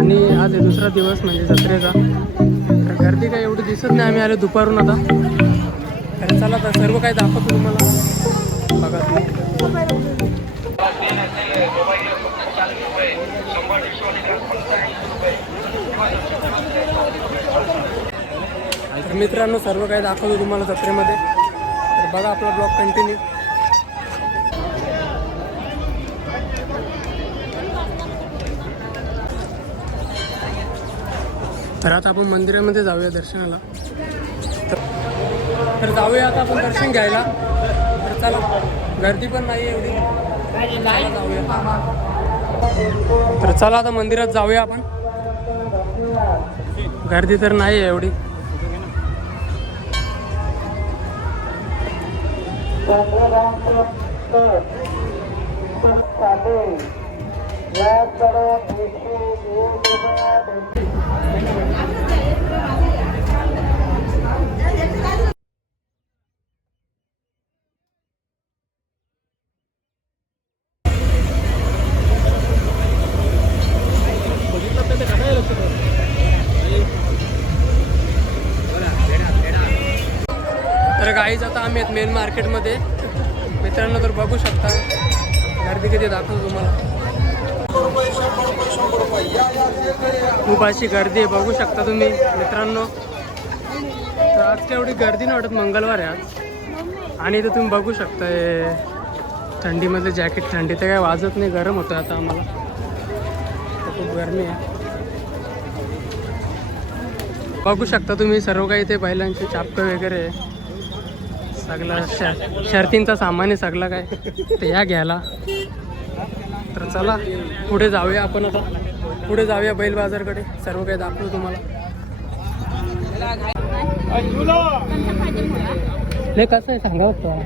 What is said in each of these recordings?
आणि आज आहे दुसरा दिवस म्हणजे जत्रेचा. तर गर्दी काय एवढी दिसत नाही आम्ही आलो दुपारून आता. तर चला तर सर्व काही दाखवतो तुम्हाला. बघा. तर मित्रांनो सर्व काही दाखवतो तुम्हाला जत्रेमध्ये. तर बघा आपला ब्लॉग कंटिन्यू तर आता आपण मंदिरामध्ये जाऊया दर्शनाला. तर तर जाऊया आता आपण दर्शन घ्यायला. तर चला गर्दी पण नाही एवढी. चला जाऊया. तर चला आता मंदिरात जाऊया आपण. गर्दी तर नाही आहे एवढी तर गाईज आता आम्ही आहेत मेन मार्केटमध्ये मित्रांनो तर बघू शकता. गर्दी किती दाखवतो तुम्हाला. खूप अशी गर्दी आहे बघू शकता तुम्ही मित्रांनो. तर आज काय एवढी गर्दी नाही वाटत मंगळवार आहे आज. आणि इथं तुम्ही बघू शकता हे थंडीमधलं जॅकेट थंडी तर काय वाजत नाही गरम होतं आता आम्हाला. खूप गरमी आहे. बघू शकता तुम्ही सर्व काही इथे बैलांचे चापकं वगैरे आहे. सगळा श शर्तींचा सामान आहे सगळा काय. तर या घ्यायला. तर चला पुढे जाऊया आपण आता. पुढे जाऊया बैल बाजारकडे. सर्व काही दाखवू तुम्हाला. नाही कसं आहे सांगा होतं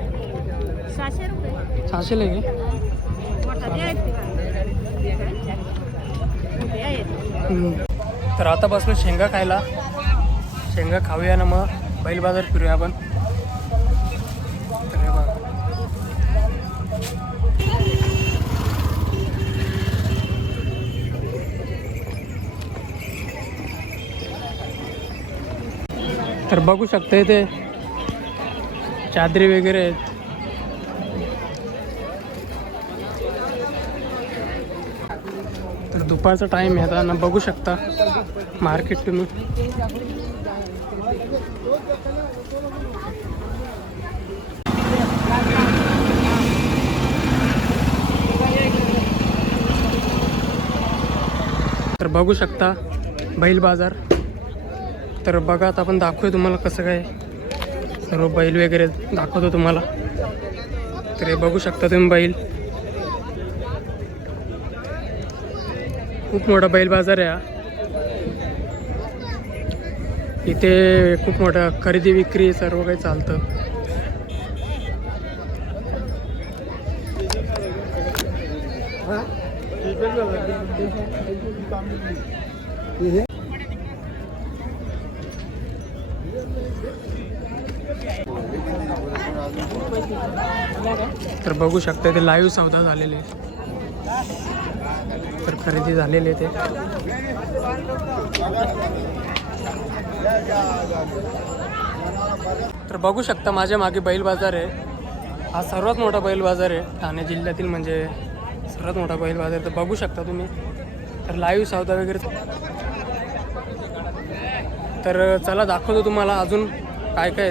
सहाशे रुपये तर आता बसलो शेंगा खायला. शेंगा खाऊया ना मग. बैल बाजार फिरूया आपण तर हे बघा. तर बघू शकता इथे चादरी वगैरे आहेत. तर दुपारचा टाईम आहे आता बघू शकता मार्केट तुम्ही. तर बघू शकता बैल बाजार. तर बघा आता आपण दाखवूया तुम्हाला कसं काय सर्व बैल वगैरे दाखवतो तुम्हाला. तर हे बघू शकता तुम्ही बैल. खूप मोठा बैल बाजार आहे हा. इथे खूप मोठा खरेदी विक्री सर्व काही चालतं. तर बघू शकता ते लाईव्ह सौदा झालेले तर खरेदी झालेली आहे ते तर बघू शकता माझ्या मागे बैल बाजार आहे. हा सर्वात मोठा बैल बाजार आहे. ठाणे जिल्ह्यातील म्हणजे सर्वात मोठा बैल बाजार तर बघू शकता तुम्ही. तर लाईव्ह सौदा वगैरे. तर चला दाखवतो तुम्हाला अजून काय काय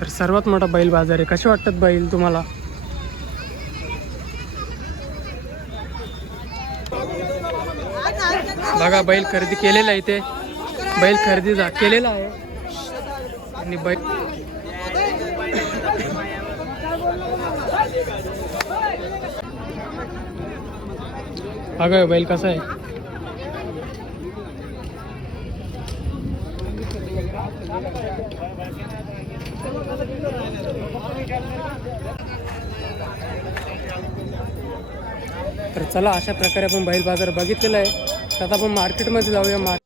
तर सर्वात मोठा बैल बाजार आहे. कसे वाटतात बैल तुम्हाला? बघा बैल खरेदी केलेला आहे ते बैल खरेदी केलेला आहे. आणि बैल अगं बैल कसा आहे. तर चला अशा प्रकारे आपण बैल बाजार बघितलेला आहे. तर आता आपण मार्केटमध्ये जाऊया. मार्केट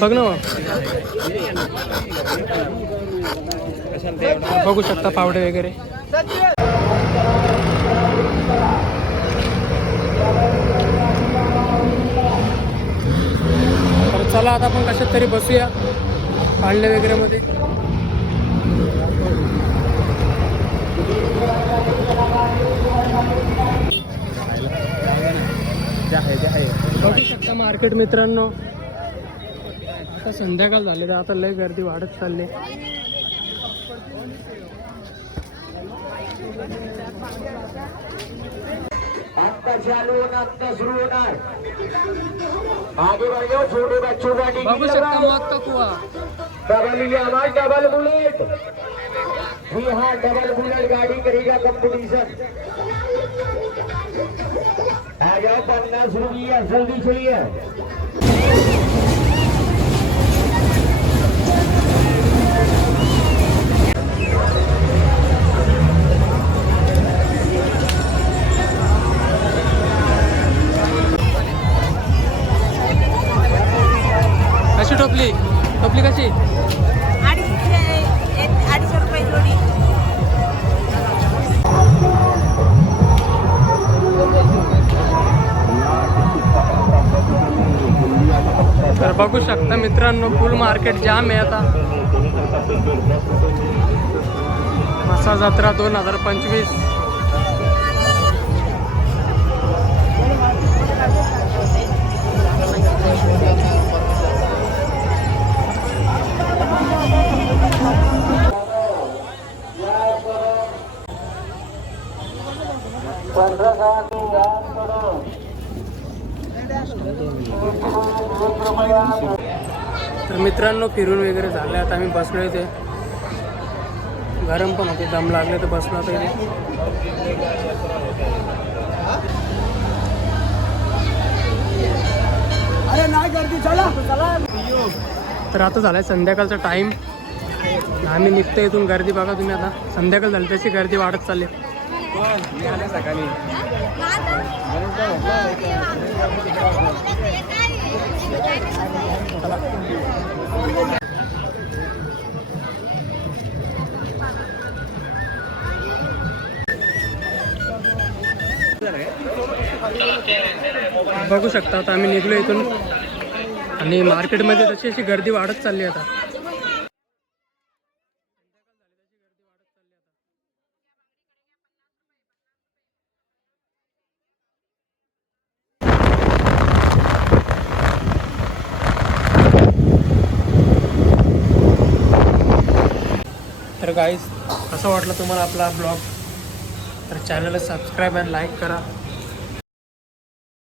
बघ ना बघू शकता पावडे वगैरे. तर चला आता आपण कशात तरी बसूया पाळणे वगैरे मध्ये. बघू शकता मार्केट मित्रांनो. आता संध्याकाळ झाले तर आता लय गर्दी वाढत चालली चालू शुरू आगे बढ़ जाओ छोटे बच्चों का बघू शकता का कुवा. डबल हमारा डबल बुलेट जी हाँ डबल बुलेट गाड़ी करेगा कंपटीशन आ जाओ पन्नास रुपया जल्दी चाहिए कशी टोपली. टोपली कशी? अडीचशे एक अडीचशे रुपये जोडी. तर बघू शकता मित्रांनो फुल मार्केट जाम आहे आता. मसा जत्रा दोन हजार पंचवीस. मित्रांनो फिरून वगैरे झाले. आता आम्ही बसलो इथे. गरम पण होते दम लागले तर बसलो आता इथे. तर आता झालाय संध्याकाळचा टाईम आम्ही निघतो इथून गर्दी बघा तुम्ही आता. संध्याकाळ झाली तशी गर्दी वाढत चालली. बघू शकता आता आम्ही निघलो इथून. आणि मार्केटमध्ये तशी अशी गर्दी वाढत चालली आता. तर गाईज कसं वाटलं तुम्हाला आपला ब्लॉग तर चॅनलला सबस्क्राईब अँड लाईक करा.